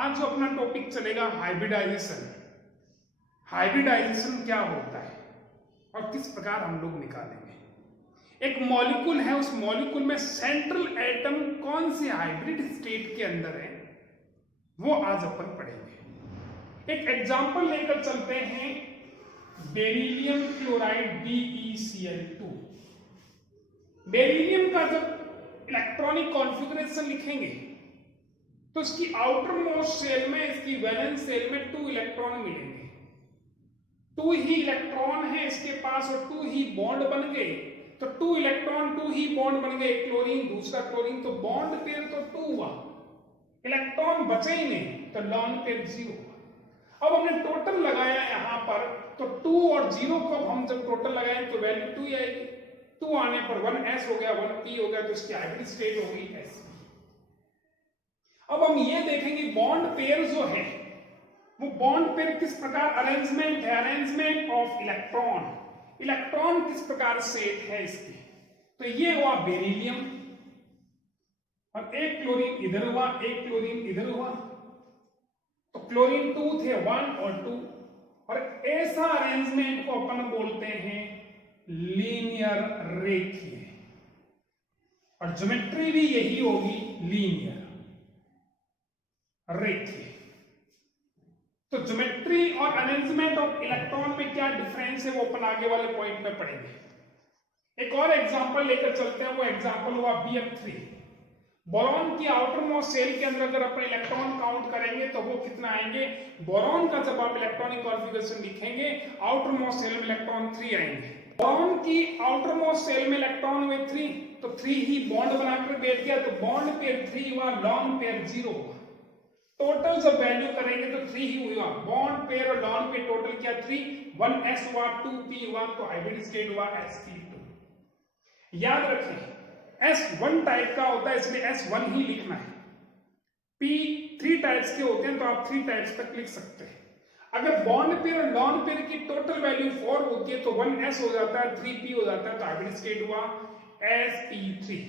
आज जो अपना टॉपिक चलेगा हाइब्रिडाइजेशन। हाइब्रिडाइजेशन क्या होता है और किस प्रकार हम लोग निकालेंगे। एक मॉलिक्यूल है, उस मॉलिक्यूल में सेंट्रल एटम कौन सी हाइब्रिड स्टेट के अंदर है वो आज अपन पढ़ेंगे। एक एग्जांपल लेकर चलते हैं, बेरिलियम क्लोराइड BeCl2। बेरिलियम का जब इलेक्ट्रॉनिक कॉन्फ़िगरेशन लिखेंगे तो इसकी आउटर मोस्ट सेल में, इसकी वैलेंस सेल में 2 इलेक्ट्रॉन मिलेंगे। 2 ही इलेक्ट्रॉन है इसके पास और 2 ही बॉन्ड बन गए। तो 2 इलेक्ट्रॉन 2 ही बॉन्ड बन गए, क्लोरीन दूसरा क्लोरीन, तो बॉन्ड पेयर तो 2 हुआ, इलेक्ट्रॉन बचे ही नहीं, तो लॉन पेयर 0 हुआ। अब हमने टोटल लगाया यहां पर, तो 2 और 0 को हम जब टोटल लगाएं तो वैल्यू 2 ही आएगी। 2 आने पर 1s हो गया, 1p हो गया, तो इसकी हाइब्रिड स्टेट होगी s। अब हम ये देखेंगे बॉन्ड पेयर जो है वो बॉन्ड पेयर किस प्रकार अरेंजमेंट है, अरेंजमेंट ऑफ इलेक्ट्रॉन, इलेक्ट्रॉन किस प्रकार सेट है इसकी। तो ये हुआ बेरिलियम और एक क्लोरीन इधर हुआ, एक क्लोरीन इधर हुआ, तो क्लोरीन 2 थे, 1 और 2, और ऐसा अरेंजमेंट को अपन बोलते हैं लीनियर रेखीय, और ज्योमेट्री भी यही होगी, लीनियर रेखीय। तो ज्योमेट्री और अरेंजमेंट ऑफ इलेक्ट्रॉन में क्या डिफरेंस है वो अपन आगे वाले पॉइंट में पढ़ेंगे। एक और एग्जांपल लेकर चलते हैं, वो एग्जांपल हुआ BF3। बोरॉन की आउटर मोस्ट सेल के अंदर अगर अपन इलेक्ट्रॉन काउंट करेंगे तो वो कितना आएंगे। बोरॉन का जब आप इलेक्ट्रॉनिक कॉन्फ़िगरेशन लिखेंगे आउटर मोस्ट सेल में इलेक्ट्रॉन 3 आएंगे। बोरॉन की आउटर मोस्ट सेल में इलेक्ट्रॉन हुए 3, तो 3 ही बॉन्ड बनाकर बैठ गया, तो बॉन्ड पेयर 3 हुआ, लॉन पेयर 0 हुआ। टोटल जब वैल्यू करेंगे तो 3 ही हुआ, बॉन्ड पेयर और लॉन पेयर टोटल क्या 3, 1s हुआ, 2p हुआ, तो हाइब्रिड स्टेट हुआ sp2। याद रखें S1 टाइप का होता है इसलिए S1 ही लिखना है। P 3 टाइप्स के होते हैं तो आप 3 टाइप्स तक लिख सकते हैं। अगर बॉन्ड पेयर और लॉन पेयर की टोटल वैल्यू 4 होती है तो 1s हो जाता है, 3p हो जाता है, तो हाइब्रिड स्टेट हुआ sp3।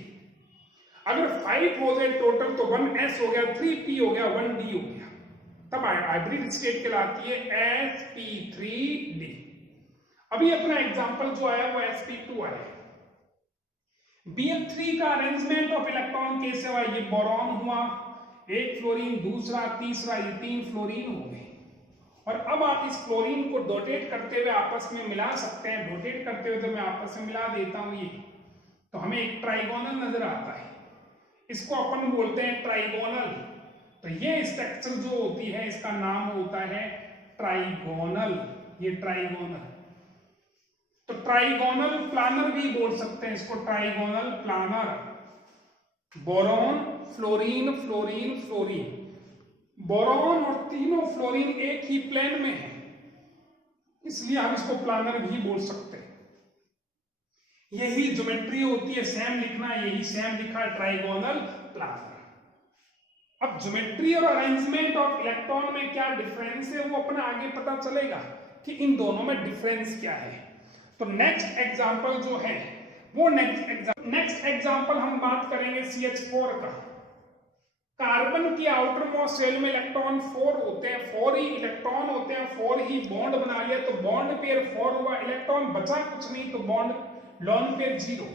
अगर 5 हो गए टोटल तो 1s हो गया, 3p हो गया, 1d हो गया, तब हाइब्रिड स्टेट कहलाती है sp3d। अभी अपना एग्जांपल जो आया वो sp2 आया। BF3 का अरेंजमेंट ऑफ इलेक्ट्रॉन कैसे हुआ, ये बोरॉन हुआ, एक फ्लोरीन, दूसरा, तीसरा, ये 3 फ्लोरीन हो गए। और अब आप इस फ्लोरीन को डोटेट करते हुए आपस में मिला सकते हैं। डोटेट करते हुए जब मैं आपस में मिला देता हूं ये, तो हमें एक ट्राइगोनल नजर आता है, इसको अपन बोलते हैं ट्राइगोनल। तो ये स्ट्रक्चर जो होती है इसका नाम होता है ट्राइगोनल, ये ट्राइगोनल। तो ट्राइगोनल प्लानर भी बोल सकते हैं इसको, trigonal planner. Boron, fluorine, fluorine, fluorine, boron और तीनों फ्लोरीन एक ही प्लेन में है, इसलिए हम इसको प्लानर भी बोल सकते हैं। यही ज्योमेट्री होती है, सेम लिखना, यही सेम लिखा, ट्राइगोनल प्लानर। अब ज्योमेट्री और अरेंजमेंट ऑफ इलेक्ट्रॉन में क्या डिफरेंस है वो अपना आगे पता चलेगा कि इन दोनों में डिफरेंस क्या है। तो नेक्स्ट एग्जांपल जो है वो नेक्स्ट एग्जांपल हम बात करेंगे CH4 का। कार्बन की आउटर मोस्ट सेल में इलेक्ट्रॉन 4 होते हैं, 4 ही इलेक्ट्रॉन होते हैं, 4 ही बॉन्ड बना लिया, तो बॉन्ड पेयर 4 हुआ, इलेक्ट्रॉन बचा कुछ नहीं, तो बॉन्ड लॉन पेयर 0।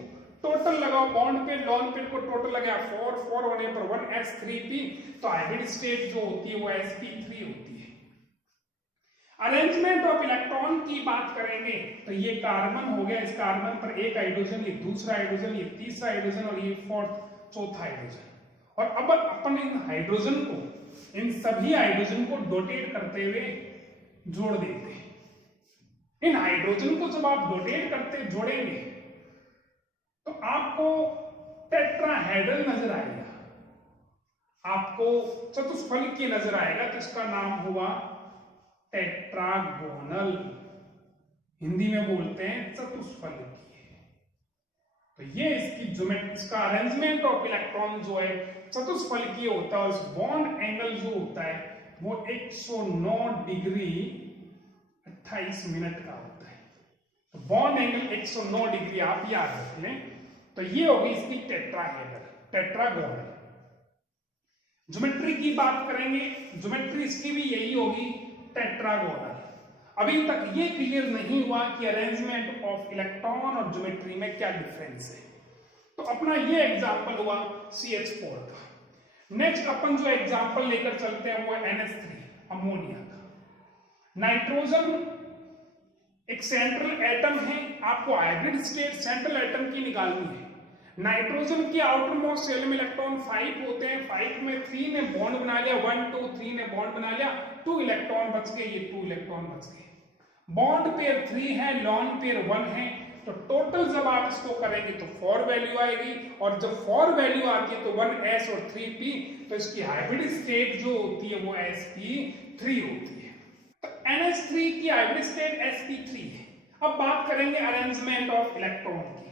टोटल लगाओ बॉन्ड पेयर लॉन पेयर को, टोटल लगा 4, 4 होने पर 1s, 3p, तो हाइब्रिड स्टेट जो होती है वो sp3 होती है। अरेंजमेंट ऑफ इलेक्ट्रॉन की बात करेंगे तो ये कार्बन हो गया, इस कार्बन पर एक हाइड्रोजन, ये दूसरा हाइड्रोजन, ये तीसरा हाइड्रोजन और ये चौथा हाइड्रोजन। और अब अपन इन हाइड्रोजन को, इन सभी हाइड्रोजन को डोटेट करते हुए जोड़ देते हैं। इन हाइड्रोजन को जब आप डोटेट करते जोड़ेंगे तो आपको टेट्राहेड्रल नजर आएगा, आपको चतुष्फलकीय नजर आएगा, तो इसका नाम हुआ टेट्रागोनल। हिंदी में बोलते हैं चतुष्फलकीय। तो ये इसकी ज्योमेट्री, इसका अरेंजमेंट ऑफ इलेक्ट्रॉन जो है चतुष्फलकीय होता है। उस बॉन्ड एंगल जो होता है वो 109 डिग्री 28 मिनट का होता है। तो बॉन्ड एंगल 109 डिग्री आप याद रख लें। तो ये होगी इसकी टेट्राहेड्रल, टेट्रागोनल। ज्योमेट्री की बात करेंगे, ज्योमेट्री इसकी भी यही होगी, टेट्रागोनल। अभी तक ये क्लियर नहीं हुआ कि अरेंजमेंट ऑफ इलेक्ट्रॉन और ज्योमेट्री में क्या डिफरेंस है। तो अपना ये एग्जांपल हुआ CH4 का। नेक्स्ट अपन जो एग्जांपल लेकर चलते हैं वो है NH3 अमोनिया का। नाइट्रोजन एक सेंट्रल एटम है, आपको हाइब्रिड स्टेट सेंट्रल एटम की निकालनी है। नाइट्रोजन के आउटर मोस्ट शेल में इलेक्ट्रॉन 5 होते हैं, 5 में 3 ने बॉन्ड बना लिया, 1 2 3 ने बॉन्ड बना लिया, 2 इलेक्ट्रॉन बच गए, ये 2 इलेक्ट्रॉन बच गए। बॉन्ड पेयर 3 है, लॉन पेयर 1 है, तो टोटल जब आप इसको करेंगे तो 4 वैल्यू आएगी, और जब 4 वैल्यू आती है तो 1s और 3p, तो इसकी हाइब्रिड स्टेट जो होती है वो sp3 होती है। तो NH3 की हाइब्रिड स्टेट sp3 है। अब बात करेंगे अरेंजमेंट ऑफ इलेक्ट्रॉन की।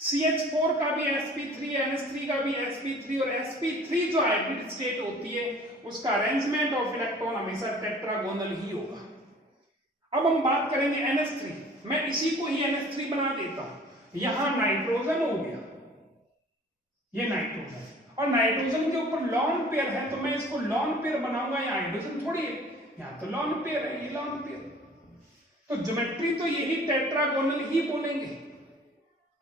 CH4 का भी sp3, NH3 का भी sp3, और sp3 जो हाइब्रिड स्टेट होती है उसका अरेंजमेंट ऑफ इलेक्ट्रॉन हमेशा टेट्रागोनल ही होगा। अब हम बात करेंगे NH3, मैं इसी को ही NH3 बना देता हूं। यहां नाइट्रोजन हो गया, ये नाइट्रोजन, और नाइट्रोजन के ऊपर लॉन पेयर है, तो मैं इसको लॉन पेयर बनाऊंगा, यहाँ हाइड्रोजन थोड़ी है, यहाँ तो लॉन पेयर है, ये लॉन पेयर। तो ज्योमेट्री तो यही टेट्रागोनल ही बोलेंगे।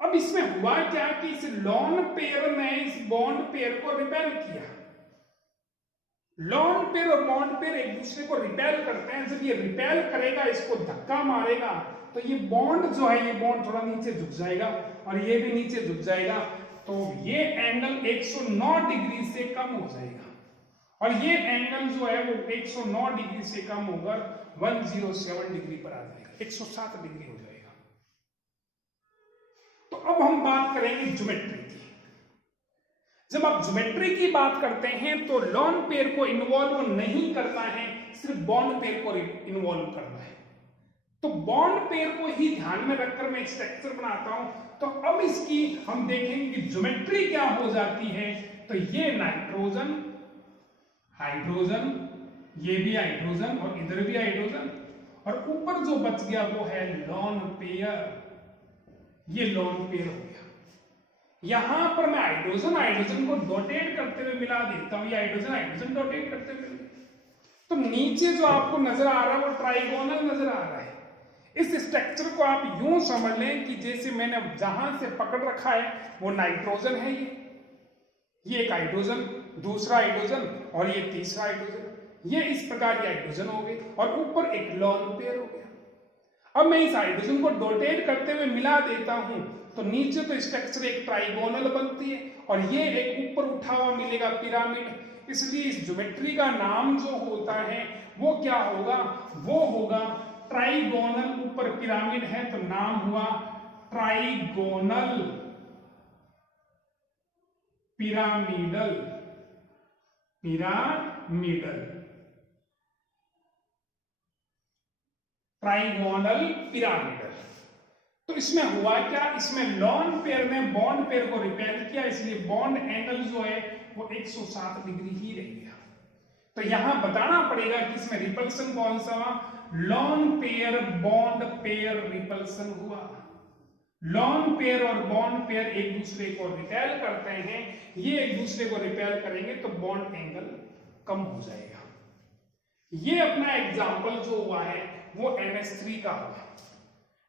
अब इसमें हुआ क्या कि इस लॉन पेयर ने इस बॉन्ड पेयर को रिपेल किया। लॉन पेयर और बॉन्ड पेयर एक दूसरे को रिपेल करते हैं। जब ये रिपेल करेगा, इसको धक्का मारेगा, तो ये बॉन्ड जो है, ये बॉन्ड थोड़ा नीचे झुक जाएगा और ये भी नीचे झुक जाएगा, तो ये एंगल 109 डिग्री से कम हो जाएगा, और ये एंगल जो है वो 109 डिग्री से कम होकर 107 डिग्री पर आ जाएगा, 107 डिग्री हो जाएगा। तो अब हम बात करेंगे ज्योमेट्री की। जब आप ज्योमेट्री की बात करते हैं तो लॉन पेयर को इन्वॉल्व नहीं करना है, सिर्फ बॉन्ड पेयर को इन्वॉल्व करना है। तो बॉन्ड पेयर को ही ध्यान में रखकर मैं स्ट्रक्चर बनाता हूं। तो अब इसकी हम देखेंगे कि ज्योमेट्री क्या हो जाती है। तो ये नाइट्रोजन, हाइड्रोजन, ये भी हाइड्रोजन और इधर भी हाइड्रोजन, और ऊपर जो बच गया वो है लॉन पेयर, ये लॉन पेयर हो गया। यहां पर मैं हाइड्रोजन को डोटेट करते हुए मिला देता हूं, ये हाइड्रोजन डोटेट करते हुए। तो नीचे जो आपको नजर आ रहा है वो ट्राइगोनल नजर आ रहा है। इस स्ट्रक्चर को आप यूं समझ लें कि जैसे मैंने जहां से पकड़ रखा है वो नाइट्रोजन है, ये एक हाइड्रोजन, दूसरा हाइड्रोजन और ये तीसरा हाइड्रोजन, ये इस प्रकार ये हाइड्रोजन हो गए, और ऊपर एक लॉन पेयर हो गया। अब मैं इस हाइड्रोजन को डोटेट करते हुए मिला देता हूं, तो नीचे तो स्ट्रक्चर एक ट्राइगोनल बनती है, और ये एक ऊपर उठा हुआ मिलेगा पिरामिड। इसलिए इस ज्योमेट्री का नाम जो होता है वो क्या होगा, वो होगा ट्राइगोनल। ऊपर पिरामिड है तो नाम हुआ trigonal pyramidal, pyramidal, trigonal pyramidal. तो इसमें हुआ क्या, इसमें लॉन पेयर ने बॉन्ड पेयर को रिपेल किया, इसलिए बॉन्ड एंगल जो है वो 107 डिग्री ही रह गया। तो यहां बताना पड़ेगा कि इसमें रिपल्सन कौन सा हुआ, lone pair bond pair repulsion हुआ। लॉन पेयर और बॉन्ड पेयर एक दूसरे को रिपेल करते हैं, ये एक दूसरे को रिपेल करेंगे तो बॉन्ड एंगल कम हो जाएगा। ये अपना एग्जाम्पल जो हुआ है वो NH3 का हुआ।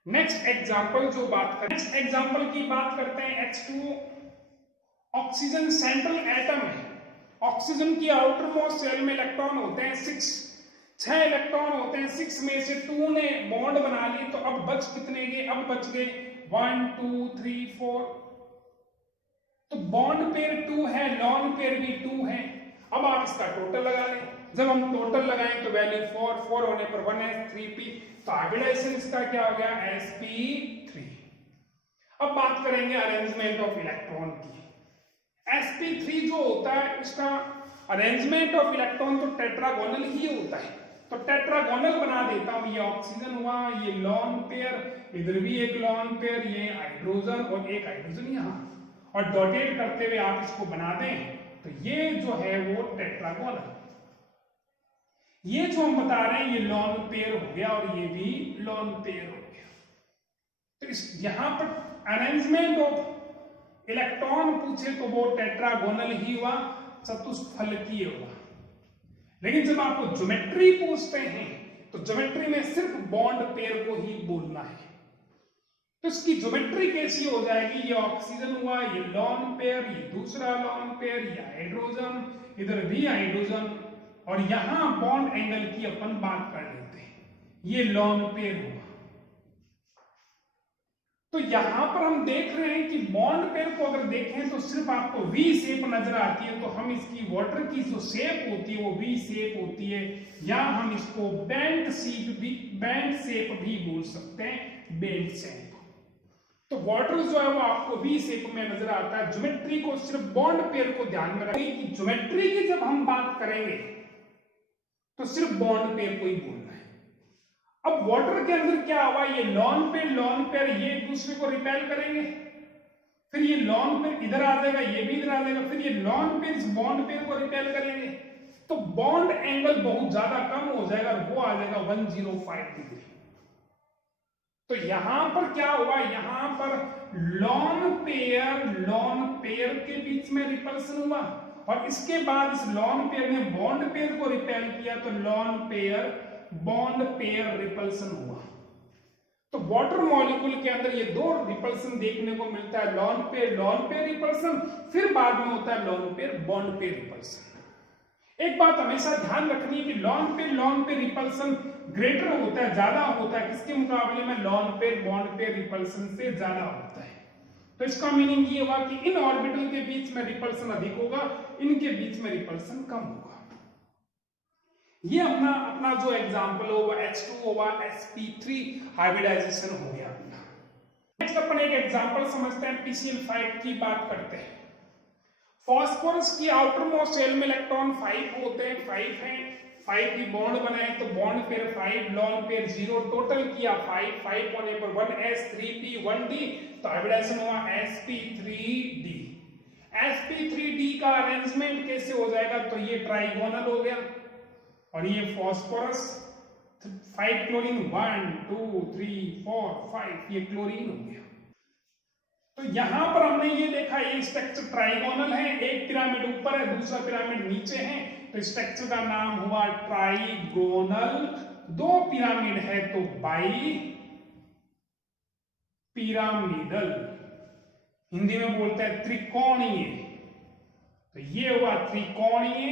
नेक्स्ट एग्जाम्पल जो बात करें, नेक्स्ट एग्जाम्पल की बात करते हैं H2O। ऑक्सीजन सेंट्रल एटम है। ऑक्सीजन की आउटर मोस्ट शेल में इलेक्ट्रॉन होते हैं 6 इलेक्ट्रॉन होते हैं, 6 में से 2 ने बॉन्ड बना ली, तो अब बच कितने गए, अब बच गए 1 2 3 4। तो बॉन्ड पेयर 2 है, लॉन पेयर भी 2 है। अब आप इसका टोटल लगा लें, जब हम टोटल लगाएं तो वैल्यू 4 होने पर 1s3p, तो हाइब्रिडाइजेशन इसका क्या हो गया, sp3। अब बात करेंगे अरेंजमेंट ऑफ इलेक्ट्रॉन की। sp3 जो होता है उसका अरेंजमेंट ऑफ इलेक्ट्रॉन तो टेट्रागोनल ही होता है, तो टेट्रागोनल बना देता हूं। ये ऑक्सीजन हुआ, ये लॉन पेयर, इधर भी एक लॉन पेयर, ये हाइड्रोजन और एक हाइड्रोजन यहां, और डॉटेट करते हुए आप इसको बना दें तो ये जो है वो टेट्रागोनल। ये जो हम बता रहे हैं ये लॉन पेयर हो गया और ये भी लॉन पेयर हो गया। तो इस यहां पर अरेंजमेंट ऑफ इलेक्ट्रॉन पूछे तो वो टेट्रागोनल ही हुआ, चतुष्फलकीय होगा। लेकिन जब आपको ज्योमेट्री पूछते हैं तो ज्योमेट्री में सिर्फ बॉन्ड पेयर को ही बोलना है। तो इसकी ज्योमेट्री कैसी हो जाएगी, ये ऑक्सीजन हुआ, ये लॉन पेयर, ये दूसरा लॉन पेयर, ये हाइड्रोजन, इधर भी हाइड्रोजन, और यहां बॉन्ड एंगल की अपन बात कर लेते हैं, ये लॉन पेयर हुआ। तो यहां पर हम देख रहे हैं कि बॉन्ड पेयर को अगर देखें तो सिर्फ आपको वी शेप नजर आती है, तो हम इसकी वाटर की जो शेप होती है वो वी शेप होती है, या हम इसको बेंट शेप भी बोल सकते हैं, बेंट शेप। तो वाटर जो है वो आपको वी शेप में नजर आता है। ज्योमेट्री को सिर्फ बॉन्ड पेयर को ध्यान में रखें कि ज्योमेट्री की जब हम बात करेंगे तो सिर्फ बॉन्ड पेयर को ही बोलना है। अब वाटर के अंदर क्या हुआ, ये लॉन पेयर ये एक दूसरे को रिपेल करेंगे, फिर ये लॉन पेयर इधर आ जाएगा, ये भी इधर आ जाएगा, फिर ये लॉन पेयर इस बॉन्ड पेयर को रिपेल करेंगे, तो बॉन्ड एंगल बहुत ज्यादा कम हो जाएगा, वो आ जाएगा 105 डिग्री। तो यहां पर क्या हुआ, यहां पर लॉन पेयर के बीच में रिपल्सन हुआ, और इसके बाद इस लॉन पेयर ने बॉन्ड पेयर को रिपेल किया, तो lone pair bond pair repulsion हुआ। तो वाटर मॉलिक्यूल के अंदर ये दो रिपल्सन देखने को मिलता है, लॉन पेयर रिपल्सन, फिर बाद में होता है lone pair bond pair repulsion. एक बात हमेशा ध्यान रखनी है कि लॉन पेयर रिपल्सन ग्रेटर होता है, ज्यादा होता है, किसके मुकाबले में, lone pair bond pair repulsion से ज्यादा होता है। तो इसका मीनिंग ये हुआ कि इन ऑर्बिटल के बीच में रिपल्सन अधिक होगा, इनके बीच में रिपल्सन कम होगा। ये अपना जो एग्जांपल होगा H2 होगा sp3 हाइब्रिडाइजेशन हो गया अपना। नेक्स्ट अपन एक एग्जांपल समझते हैं, PCl5 की बात करते हैं। फास्फोरस की आउटर मोस्ट शेल में इलेक्ट्रॉन 5 होते हैं, 5 हैं, 5 की बॉन्ड बनाए तो bond pair 5, lone pair 0, total किया 5 होने पर 1s 3p 1d, तो हाइब्रिडाइजेशन हुआ sp3d। sp3d का अरेंजमेंट कैसे हो जाएगा, तो ये ट्राइगोनल हो गया, और ये फास्फोरस 5 क्लोरीन 1 2 3 4 5, ये क्लोरीन हो गया। तो यहां पर हमने ये देखा, ये स्ट्रक्चर ट्राइगोनल है, एक पिरामिड ऊपर है, दूसरा पिरामिड नीचे है, तो स्ट्रक्चर का नाम हुआ ट्राइगोनल। दो पिरामिड है तो बाई पिरामिडल, हिंदी में बोलते हैं त्रिकोणीय। तो ये हुआ त्रिकोणीय,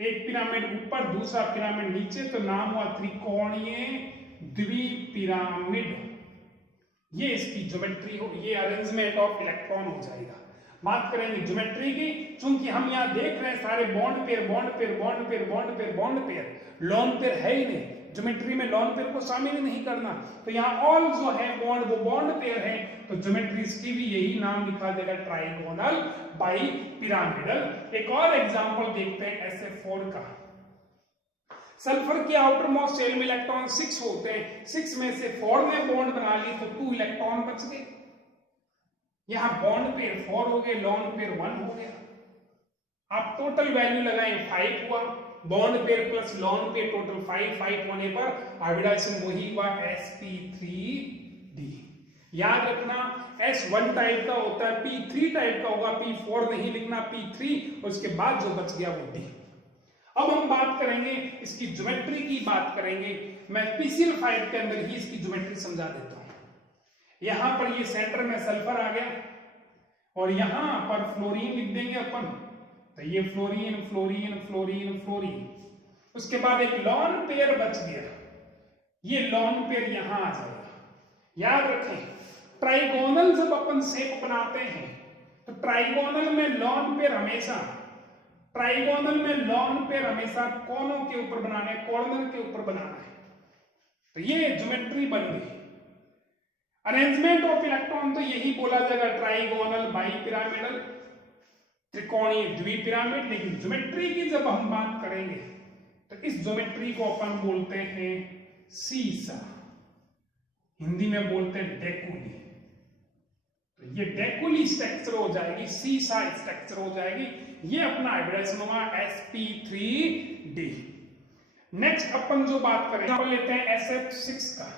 एक पिरामिड ऊपर दूसरा पिरामिड नीचे, तो नाम हुआ त्रिकोणीय द्विपिरामिड। ये इसकी ज्योमेट्री हो, ये अरेंजमेंट ऑफ इलेक्ट्रॉन हो जाएगा। बात करेंगे ज्योमेट्री की, चूंकि हम यहां देख रहे हैं सारे बॉन्ड पेयर, लॉन पेयर है ही नहीं, ज्योमेट्री में लॉन पेयर को शामिल नहीं करना, तो यहाँ ऑल जो है बॉन्ड वो बॉन्ड पेयर है, तो ज्योमेट्री इसकी भी यही नाम लिखा जाएगा, ट्राइगोनल बाई पिरामिडल। एक और एग्जांपल देखते हैं SF4 का। सल्फर की आउटर मोस्ट शेल में इलेक्ट्रॉन 6 होते हैं, 6 में से 4 ने बॉन्ड बना ली तो 2 इलेक्ट्रॉन बच गए, यहां बॉन्ड पेयर 4 हो गए, लॉन पेयर 1 हो गया। आप टोटल वैल्यू लगाएं 5 हुआ, bond pair plus lone pair total 5 होने पर हाइब्रिडाइजेशन वही हुआ sp3d। याद रखना S1 टाइप का होता है, P3 टाइप का होगा, P4 नहीं लिखना, P3, और उसके बाद जो बच गया वो D। अब हम बात करेंगे इसकी ज्योमेट्री की बात करेंगे, मैं PCl5 के अंदर ही इसकी ज्योमेट्री समझा देता हूं। यहां पर ये सेंटर में सल्फर आ गया, और यहां पर फ्लोरीन लिख देंगे अपन, तो ये फ्लोरीन, उसके बाद एक लॉन पेयर बच गया, ये लॉन पेयर यहां आ जाएगा। याद रखें ट्राइगोनल जब अपन शेप बनाते हैं तो ट्राइगोनल में लॉन पेयर हमेशा कोनों के ऊपर बनाना है, कॉर्नर के ऊपर बनाना है। तो ये ज्योमेट्री बन गई। अरेंजमेंट ऑफ इलेक्ट्रॉन तो यही बोला जाएगा, ट्राइगोनल बाई पिरामिडल, त्रिकोणीय द्विपिरामिड। लेकिन ज्योमेट्री की जब हम बात करेंगे तो इस ज्योमेट्री को अपन बोलते हैं सीसा, हिंदी में बोलते हैं डेकुली। तो ये डेकुली स्ट्रक्चर हो जाएगी, सीसा स्ट्रक्चर हो जाएगी। ये अपना हाइब्रिडाइजेशन होगा sp3d। नेक्स्ट अपन जो बात करें लेते हैं SF6 का।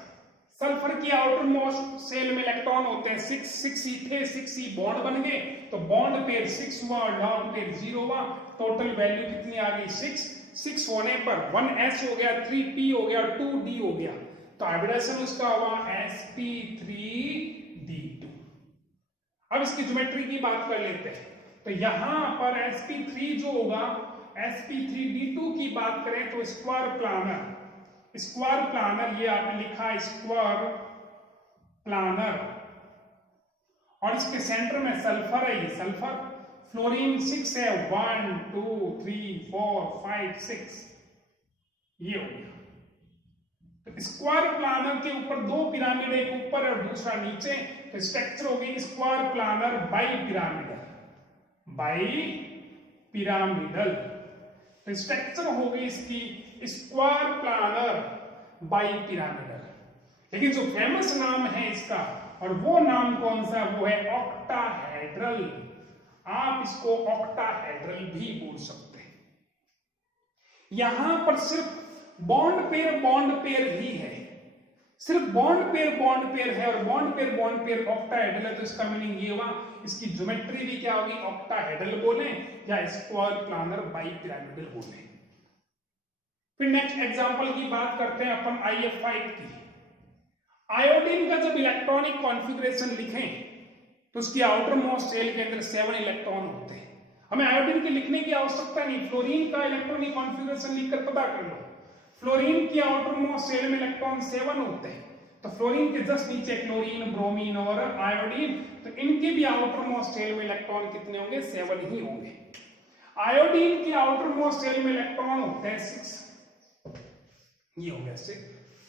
सल्फर की आउटर मोस्ट सेल में इलेक्ट्रॉन होते हैं 6, 6 ही थे, 6 ही बॉन्ड बन गए, तो बॉन्ड पेयर 6 हुआ और लॉन पेयर 0 हुआ। टोटल वैल्यू कितनी आ गई 6, 6 होने पर 1s हो गया, 3p हो गया, 2d हो गया, तो हाइब्रिडेशन उसका हुआ sp3d2। अब इसकी ज्योमेट्री की बात कर लेते हैं, तो यहां पर sp3 जो होगा, sp3d2 की बात करें तो स्क्वायर प्लानर, स्क्वायर प्लानर ये आपने लिखा स्क्वायर प्लानर, और इसके सेंटर में सल्फर है, ये सल्फर, फ्लोरीन 6 है, 1 2 3 4 5 6, ये हो गया। तो स्क्वायर प्लानर के ऊपर दो पिरामिड, एक ऊपर और दूसरा नीचे, तो स्ट्रक्चर होगी square planar bi pyramidal, bi pyramidal. तो स्ट्रक्चर होगी इसकी स्क्वायर प्लानर बाई पिरामिडल। लेकिन जो फेमस नाम है इसका, और वो नाम कौन सा, वो है ऑक्टाहेड्रल। आप इसको ऑक्टाहेड्रल भी बोल सकते हैं। यहां पर सिर्फ बॉन्ड पेयर ही है, सिर्फ बॉन्ड पेयर है, और बॉन्ड पेयर ऑक्टाहेड्रल है, तो इसका मीनिंग ये हुआ, इसकी ज्योमेट्री भी क्या होगी, ऑक्टाहेड्रल बोले या स्क्वायर प्लानर बाई पिरामिडल बोले। फिर नेक्स्ट एग्जांपल की बात करते हैं अपन IF5 की। आयोडीन का जब इलेक्ट्रॉनिक कॉन्फ़िगरेशन लिखें तो उसकी आउटर मोस्ट शेल के अंदर 7 इलेक्ट्रॉन होते हैं। हमें आयोडीन के लिखने की आवश्यकता नहीं, फ्लोरीन का इलेक्ट्रॉनिक कॉन्फ़िगरेशन लिखकर पता कर लो। फ्लोरीन की आउटर मोस्ट शेल में इलेक्ट्रॉन 7 होते हैं, तो फ्लोरीन के जस्ट नीचे क्लोरीन, ब्रोमीन और आयोडीन, तो इनके भी आउटर मोस्ट शेल में इलेक्ट्रॉन कितने होंगे, 7 ही होंगे। आयोडीन की आउटर मोस्ट शेल में इलेक्ट्रॉन होते हैं 6, ये हो गया 6।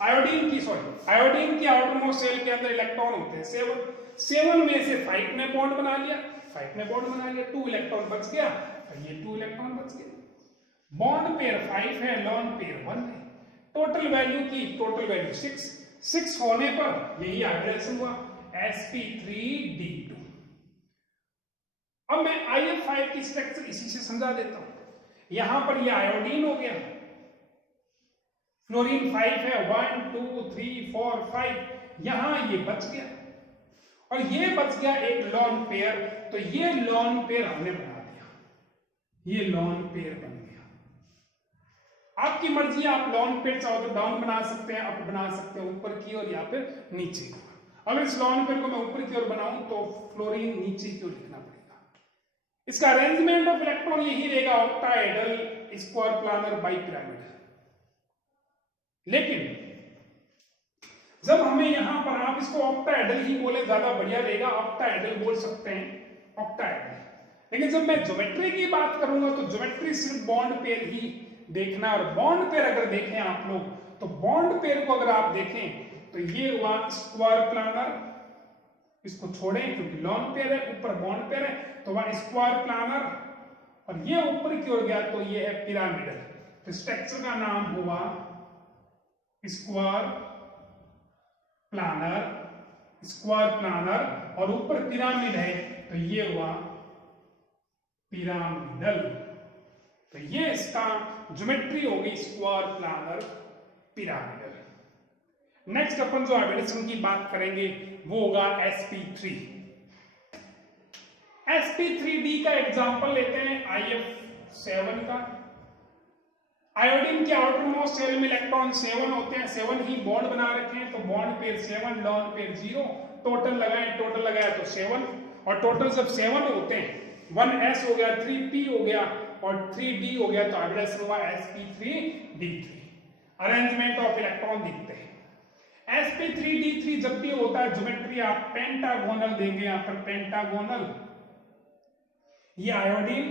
आयोडीन की आउटर मोस्ट शेल के अंदर इलेक्ट्रॉन होते हैं 7 में से 5 ने बॉन्ड बना लिया, 2 इलेक्ट्रॉन बच गया, और ये 2 इलेक्ट्रॉन बच गए। बॉन्ड पेयर 5 है, लॉन पेयर 1 है। टोटल वैल्यू 6 होने पर यही हाइब्रिडेशन हुआ sp3d2। अब मैं IF5 की स्ट्रक्चर इसी से समझा देता हूं। यहां पर ये आयोडीन हो गया, फ्लोरीन 5 है, 1 2 3 4 5, यहां ये बच गया, और ये बच गया एक लॉन पेयर, तो ये लॉन पेयर हमने बना दिया, ये लॉन पेयर बन गया। आपकी मर्जी, आप लॉन पेयर चाहो तो डाउन बना सकते हैं, अप बना सकते हैं, ऊपर की ओर या फिर नीचे की ओर। अगर इस लॉन पेयर को मैं ऊपर की ओर बनाऊं तो फ्लोरीन नीचे की ओर लिखना पड़ेगा। इसका अरेंजमेंट ऑफ इलेक्ट्रॉन यही रहेगा, octahedral square planar by pyramid. लेकिन जब हमें यहां पर, आप इसको ऑक्टाहेड्रल ही बोले ज्यादा बढ़िया रहेगा, ऑक्टाहेड्रल बोल सकते हैं, ऑक्टाहेड्रल। लेकिन जब मैं ज्योमेट्री की बात करूंगा तो ज्योमेट्री सिर्फ बॉन्ड पेयर ही देखना, और बॉन्ड पेयर अगर देखें आप लोग, तो बॉन्ड पेयर को अगर आप देखें तो ये हुआ स्क्वायर प्लानर, इसको छोड़ें क्योंकि लॉन पेयर है, ऊपर बॉन्ड पेयर है, तो वह स्क्वायर प्लानर, और ये ऊपर की ओर गया तो ये है पिरामिडल। तो स्ट्रक्चर का नाम हुआ स्क्वायर प्लानर, और ऊपर पिरामिड है तो ये हुआ पिरामिडल। तो ये इसका ज्योमेट्री होगी स्क्वायर प्लानर पिरामिडल। नेक्स्ट अपन जो हाइब्रिडेशन की बात करेंगे वो होगा sp3। sp3d का एग्जांपल लेते हैं IF7 का। आयोडीन के आउटर मोस्ट शेल में इलेक्ट्रॉन 7 होते हैं, 7 ही बॉन्ड बना रखे हैं, तो bond pair 7, lone pair 0, total लगाया तो 7, और टोटल जब 7 होते हैं, 1s हो गया, 3p हो गया और 3d हो गया, तो हाइब्रिडेशन हुआ sp3d3। अरेंजमेंट ऑफ इलेक्ट्रॉन दिखते हैं। sp3d3 जब भी होता है, ज्योमेट्री आप पेंटागोनल देंगे, यहां पर पेंटागोनल, ये आयोडीन,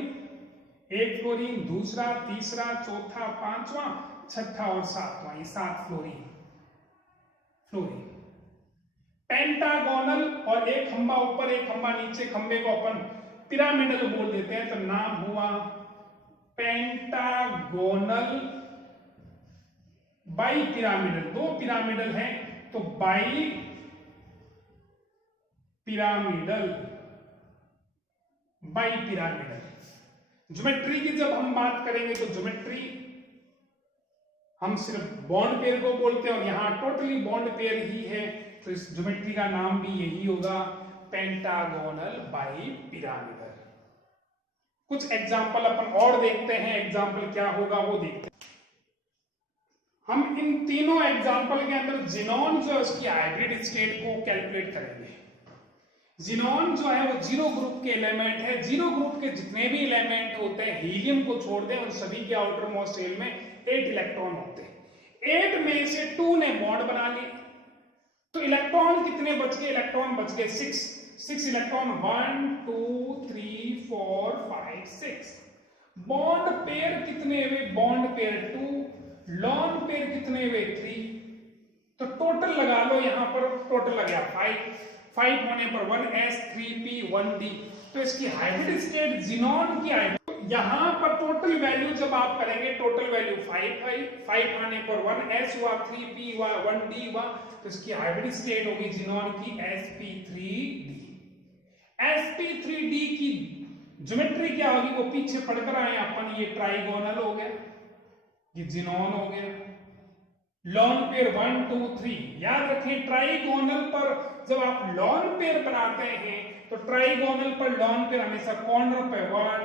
एक फ्लोरीन, दूसरा, तीसरा, चौथा, पांचवा, छठा और सातवां, ये 7 फ्लोरीन। पेंटागोनल, और एक खंबा ऊपर एक खंबा नीचे, खंबे को अपन पिरामिडल बोल देते हैं, तो नाम हुआ पेंटागोनल बाई पिरामिडल। 2 पिरामिडल हैं तो बाई पिरामिडल, ज्योमेट्री की जब हम बात करेंगे तो ज्योमेट्री हम सिर्फ बॉन्ड पेयर को बोलते हैं और यहाँ टोटली बॉन्ड पेयर ही है, तो इस ज्योमेट्री का नाम भी यही होगा, पेंटागोनल बाइपिरामिडल। कुछ एग्जाम्पल अपन और देखते हैं, एग्जाम्पल क्या होगा वो देखते हैं। हम इन तीनों एग्जाम्पल के अंदर जिनॉन जो है उसकी हाइब्रिड स्टेट को कैलकुलेट करेंगे। जिनॉन जो है वो जीरो ग्रुप के एलिमेंट है, जीरो ग्रुप के जितने भी एलिमेंट होते हैं हीलियम को छोड़ दें उन सभी के आउटर मोस्ट शेल में 8 इलेक्ट्रॉन होते हैं। 8 में से 2 ने बॉन्ड बना लिए, तो इलेक्ट्रॉन कितने बच गए? इलेक्ट्रॉन बच गए 6 इलेक्ट्रॉन, 1 2 3 4 5 6। बॉन्ड पेयर कितने हुए? बॉन्ड पेयर 2, लॉन पेयर कितने हुए? 3। तो टोटल लगा लो, यहां पर टोटल लग गया 5 होने पर 1s 3p 1d। तो इसकी हाइब्रिड स्टेट जिनॉन की हाइब्रिड, यहां पर टोटल वैल्यू जब आप करेंगे, टोटल वैल्यू 5 आने पर 1s हुआ, 3p हुआ, 1d हुआ, तो इसकी हाइब्रिड स्टेट होगी जिनॉन की sp3d। sp3d की ज्योमेट्री क्या होगी वो पीछे पढ़कर आए अपन। ये ट्राइगोनल हो गया, ये जिनॉन हो गया, लॉन पेयर 1 2 3। याद रखें ट्राइगोनल पर जब आप लॉन पेयर बनाते हैं तो ट्राइगोनल पर लॉन पेयर हमेशा कॉर्नर पे 1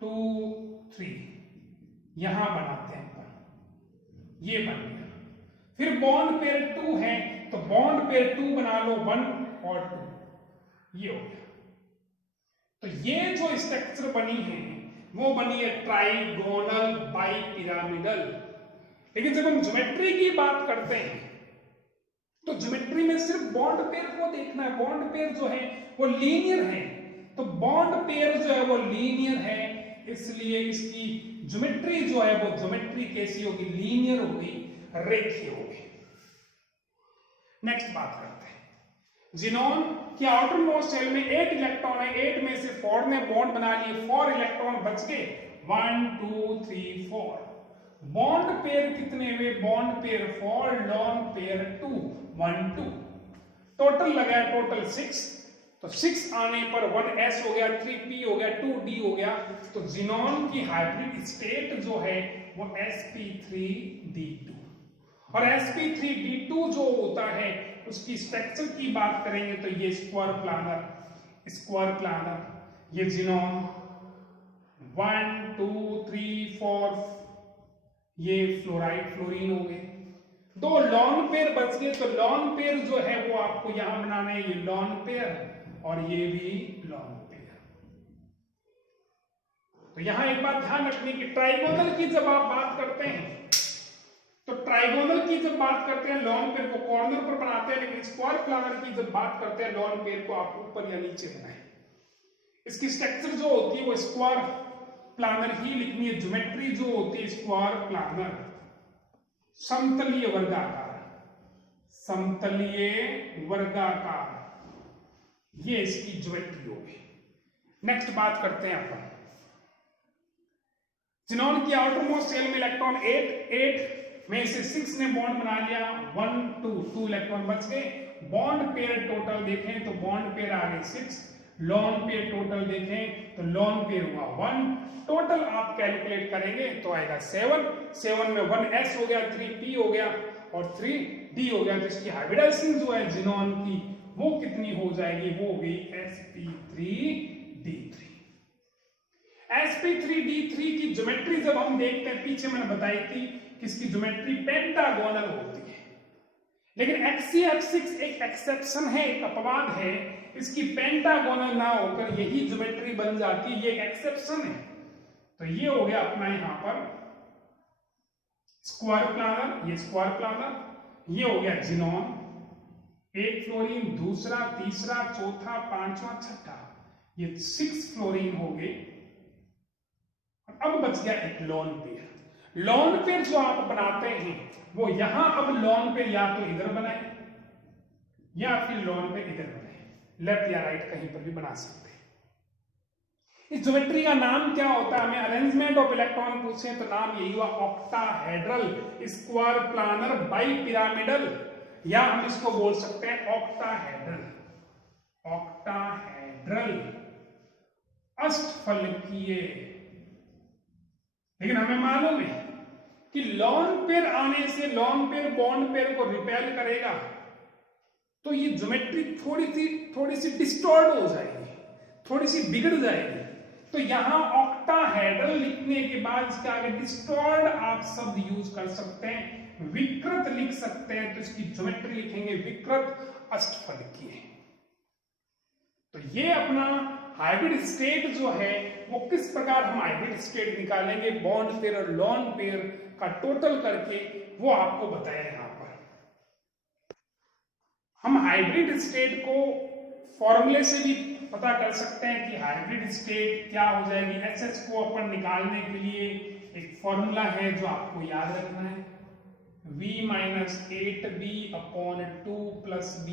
2 3 यहां बनाते हैं अपन, ये बन गया। फिर बॉन्ड पेयर 2 है तो बॉन्ड पेयर 2 बना लो, 1 और 2, ये हो गया। तो ये जो स्ट्रक्चर बनी है वो बनी है ट्राइगोनल बाइपिरामिडल। लेकिन जब हम ज्योमेट्री की बात करते हैं तो ज्योमेट्री में सिर्फ बॉन्ड पेयर को देखना है। बॉन्ड पेयर जो है वो लीनियर है, तो बॉन्ड पेयर जो है वो लीनियर है, इसलिए इसकी ज्योमेट्री जो है वो ज्योमेट्री कैसी होगी? लीनियर होगी, रेखीय होगी। नेक्स्ट बात करते हैं, जिनॉन के आउटर मोस्ट शेल में 8 इलेक्ट्रॉन है, 8 में से 4 ने बॉन्ड बना लिए, 4 इलेक्ट्रॉन बच गए, 1 2 3 4। बॉन्ड पेयर कितने हुए? Bond pair 4, lone pair 2 1 2। Total लगा है टोटल 6, तो 6 आने पर 1s हो गया, 3p हो गया, 2d हो गया। तो जिनॉन की हाइब्रिड स्टेट जो है वो sp3d2। और sp3d2 जो होता है उसकी स्ट्रक्चर की बात करेंगे तो ये स्क्वायर प्लानर, ये जिनॉन 1 2 3 4, ये फ्लोरीन हो गए। 2 लॉन पेयर बच गए, तो लॉन पेयर जो है वो आपको यहां बनाना है, ये लॉन पेयर और ये भी लॉन पेयर। तो यहां एक बात ध्यान रखनी कि ट्राइगोनल की जब आप बात करते हैं तो ट्राइगोनल की जब बात करते हैं लॉन पेयर को कॉर्नर पर बनाते हैं, लेकिन स्क्वायर प्लानर की जब बात करते हैं लॉन पेयर को आप ऊपर या नीचे बनाएं। इसकी स्ट्रक्चर जो होती है वो स्क्वायर प्लानर ही लिखनी है। ज्योमेट्री जो होती है स्क्वायर प्लानर, समतलीय वर्गाकार, ये इसकी ज्योमेट्री होगी। नेक्स्ट बात करते हैं अपन, जिनॉन की आउटर मोस्ट शेल में इलेक्ट्रॉन 8 में से 6 ने बॉन्ड बना लिया, 1 2 इलेक्ट्रॉन बच गए। बॉन्ड पेयर टोटल देखें तो बॉन्ड पेयर आ गए 6, लॉन पेयर टोटल देखें तो लॉन पेयर हुआ 1। टोटल आप कैलकुलेट करेंगे तो आएगा 7 में 1s हो गया, 3p हो गया और 3d हो गया। तो इसकी हाइब्रिडाइजेशन जो है जिनॉन की वो कितनी हो जाएगी? वो होगी sp3d3। sp3d3 की ज्योमेट्री जब हम देखते हैं, पीछे मैंने बताई थी कि इसकी ज्योमेट्री पेंटागोनल होती है, लेकिन XCF6 एक एक्सेप्शन है, एक अपवाद है। इसकी पेंटागोनल ना होकर यही ज्योमेट्री बन जाती है, ये एक एक्सेप्शन है। तो ये हो गया अपना यहां पर स्क्वायर प्लानर, ये स्क्वायर प्लानर, ये हो गया जिनॉन, 1 फ्लोरीन, दूसरा, तीसरा, चौथा, पांचवा, छठा, ये 6 फ्लोरीन हो गए। अब बच गया एक लॉन पेयर। लॉन पेयर जो आप बनाते हैं वो यहां अब लॉन पेयर या तो इधर बनाए या फिर लॉन पेयर इधर बनाए, लेफ्ट या राइट कहीं पर भी बना सकते हैं। इस ज्योमेट्री का नाम क्या होता है? हमें अरेंजमेंट ऑफ इलेक्ट्रॉन पूछे तो नाम यही हुआ ऑक्टाहेड्रल स्क्वायर प्लानर बाइपिरामिडल, या हम इसको बोल सकते हैं ऑक्टाहेड्रल अष्टफलकीय। लेकिन हमें मालूम है कि लॉन पेयर आने से लॉन पेयर बॉन्ड पेयर को रिपेल करेगा, तो ये ज्योमेट्री थोड़ी सी डिस्टॉर्ट हो जाएगी, थोड़ी सी बिगड़ जाएगी। तो यहां ऑक्टाहेड्रल लिखने के बाद इसके आगे डिस्टॉर्ट आप शब्द यूज कर सकते हैं, विकृत लिख सकते हैं, तो इसकी ज्योमेट्री लिखेंगे विकृत अष्टफलकीय। तो ये अपना हाइब्रिड स्टेट जो है वो किस प्रकार हम हाइब्रिड स्टेट निकालेंगे बॉन्ड पेयर और लॉन पेयर का टोटल करके, वो आपको बताया यहां पर। हम हाइब्रिड स्टेट को फॉर्मूले से भी पता कर सकते हैं कि हाइब्रिड स्टेट क्या हो जाएगी। एसएस को अपन निकालने के लिए एक फॉर्मूला है जो आपको याद रखना है, v minus 8b upon 2 plus b,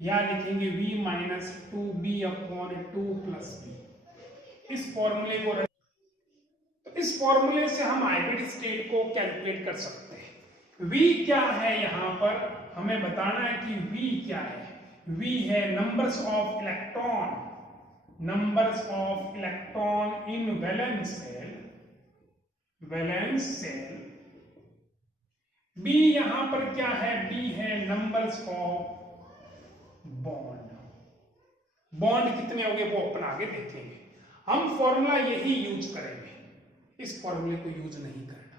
या लिखेंगे v minus 2b upon 2 plus b। इस फॉर्मूले को इस फॉर्मूले से हम हाइब्रिड स्टेट को कैलकुलेट कर सकते हैं। v क्या है यहां पर हमें बताना है कि v क्या है। v है numbers of electron in valence shell. b यहां पर क्या है, b है नंबर्स ऑफ बॉन्ड कितने हो गए वो अपन आगे देखेंगे। हम फॉर्मूला यही यूज करेंगे, इस फॉर्मूले को यूज नहीं करना,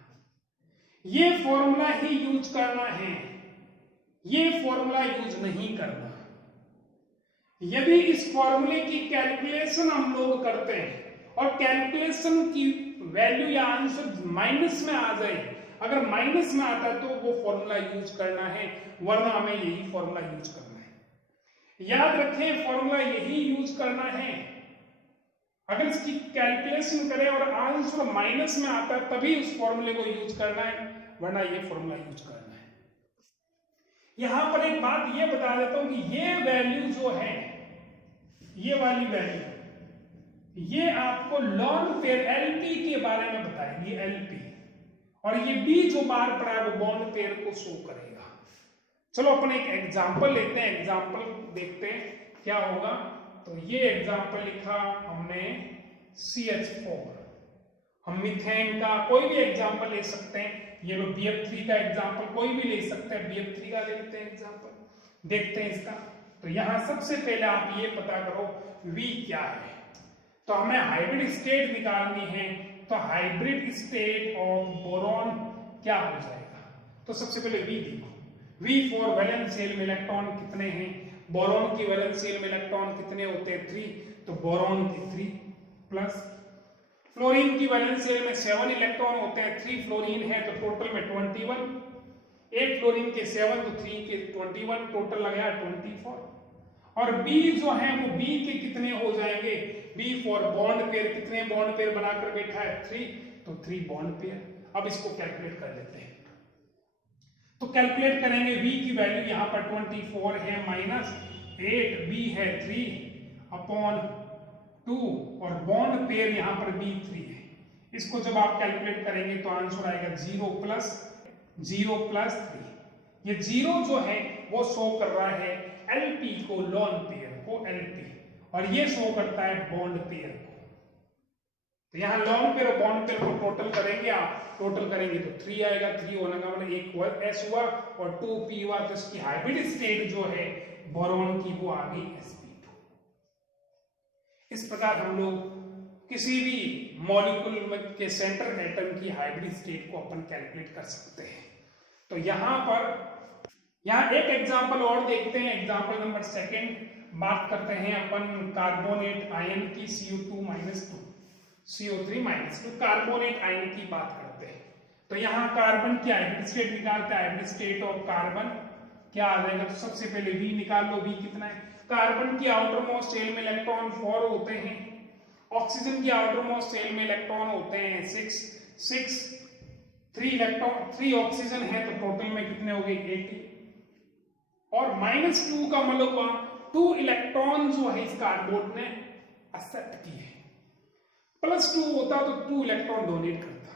ये फॉर्मूला ही यूज करना है, ये फॉर्मूला यूज नहीं करना। यदि इस फॉर्मूले की कैलकुलेशन हम लोग करते हैं और कैलकुलेशन की वैल्यू या आंसर माइनस में आ जाए, अगर माइनस में आता है तो वो फॉर्मूला यूज करना है, वरना हमें यही फॉर्मूला यूज करना है। याद रखें फॉर्मूला यही यूज करना है। अगर इसकी कैलकुलेशन करें और आंसर माइनस में आता है तभी उस फॉर्मूले को यूज करना है, वरना ये फॉर्मूला यूज करना है। यहां पर एक बात ये बता देता हूं कि ये वैल्यू जो है, ये वाली वैल्यू, ये आपको लॉन पेयर एलपी के बारे में बताएगी, एलपी, और ये बी जो बार पर है वो बॉन्ड पेयर को शो करेगा। चलो अपन एक एग्जांपल लेते हैं, एग्जांपल देखते हैं क्या होगा। तो ये एग्जांपल लिखा हमने CH4, हम मीथेन का कोई भी एग्जांपल ले सकते हैं, ये लो BF3 का एग्जांपल कोई भी ले सकते हैं, BF3 का लेते हैं एग्जांपल, देखते हैं इसका। तो यहां सबसे पहले आप ये पता करो V क्या है। तो हमें हाइब्रिड स्टेट निकालनी है, तो हाइब्रिड स्टेट ऑफ बोरॉन क्या हो जाएगा। तो सबसे पहले V देखो, V फॉर वैलेंस सेल में इलेक्ट्रॉन कितने हैं, बोरॉन की वैलेंस सेल में इलेक्ट्रॉन कितने होते हैं 3, तो बोरॉन के 3 प्लस फ्लोरीन की वैलेंस सेल में 7 इलेक्ट्रॉन होते हैं, 3 फ्लोरीन है तो टोटल में 21, 8 फ्लोरीन के 7 तो 3 के 21, टोटल लग गया 24। और B जो है वो B के कितने हो जाएंगे, B फॉर बॉन्ड पेयर, कितने बॉन्ड पेयर बनाकर बैठा है 3, तो 3 बॉन्ड पेयर। अब इसको कैलकुलेट कर लेते हैं, तो कैलकुलेट करेंगे V की वैल्यू यहां पर 24 है माइनस 8, B है 3 अपॉन 2 और बॉन्ड पेयर यहां पर B3 है। इसको जब आप कैलकुलेट करेंगे तो आंसर आएगा 0 प्लस 3। ये 0 जो है वो शो कर रहा है LP को, लॉन पेयर को LP, और ये शो करता है बॉन्ड पेयर को। तो यहां लॉन पेयर और बॉन्ड पेयर को टोटल करेंगे, आप टोटल करेंगे तो 3 आएगा, 3 होने का मतलब 1 हुआ S हुआ और 2P हुआ, तो इसकी हाइब्रिड स्टेट जो है बोरॉन की वो आ गई sp2। इस प्रकार हम लोग किसी भी मॉलिक्यूल के सेंटर एटम की हाइब्रिड स्टेट को अपन कैलकुलेट कर सकते हैं। तो यहाँ एक एग्जांपल और देखते हैं, एग्जांपल नंबर 2 बात करते हैं अपन कार्बोनेट आयन की CO2-2 CO3-2 कार्बोनेट आयन की बात करते हैं। तो यहाँ कार्बन की हाइब्रिड स्टेट निकालते हैं, हाइब्रिड स्टेट ऑफ कार्बन क्या आ जाएगा। तो सबसे पहले V निकाल लो, V कितना है। कार्बन की आउटर मोस्ट शेल में इलेक्ट्रॉन 4 होते हैं, ऑक्सीजन की आउटर मोस्ट शेल में इलेक्ट्रॉन होते हैं 6, 3 इलेक्ट्रॉन 3 ऑक्सीजन है तो टोटल में कितने हो गए 80, और -2 का मतलब 2 इलेक्ट्रॉन जो है इस कार्बोनेट ने एक्सेप्ट किए, +2 होता तो 2 इलेक्ट्रॉन डोनेट करता,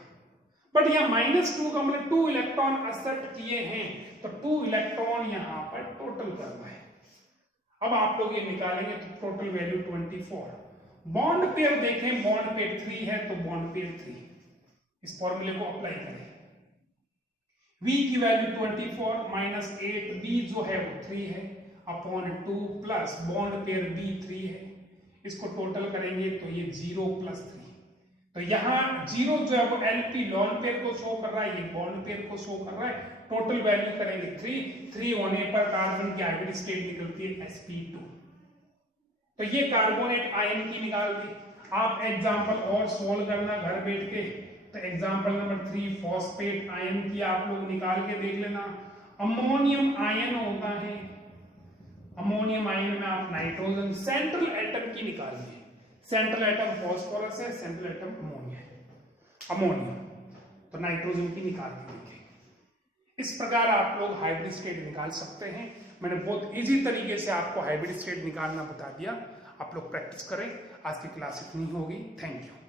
बट यहाँ -2 का मतलब 2 इलेक्ट्रॉन एक्सेप्ट किए हैं, तो 2 इलेक्ट्रॉन यहाँ पर टोटल करना है। अब आप लोग ये निकालेंगे तो टोटल वैल्यू 24। बॉन्ड पेयर देखें, बॉन्ड पेयर 3 है तो बॉन्ड पेयर 3, इस फॉर्मूले को अप्लाई करें V की वैल्यू 24 माइनस 8, V जो है वो 3 है upon 2 plus bond pair B 3 है, इसको टोटल करेंगे तो ये 0 प्लस 3। तो यहाँ 0 जो है वो LP लॉन पेयर को शो कर रहा है, ये बॉन्ड पेयर को शो कर रहा है। टोटल वैल्यू करेंगे 3 होने पर कार्बन की हाइब्रिड स्टेट निकलती है sp2। तो ये कार्बोनेट आयन की निकाल दी। आप एग्जांपल और सोल्व करना घर बैठ के, तो एग्जांपल नंबर 3 फॉस्फेट आयन की आप लोग निकाल के देख लेना। अमोनियम आयन होता है, अमोनियम आयन में आप नाइट्रोजन सेंट्रल एटम की निकालिए। सेंट्रल एटम फॉस्फोरस है, सेंट्रल एटम अमोनिया है, अमोनिया, तो नाइट्रोजन की निकाल देंगे। इस प्रकार आप लोग हाइब्रिड स्टेट निकाल सकते हैं। मैंने बहुत इजी तरीके से आपको हाइब्रिड स्टेट निकालना बता दिया, आप लोग प्रैक्टिस करें। आज की क्लास इतनी होगी। Thank you.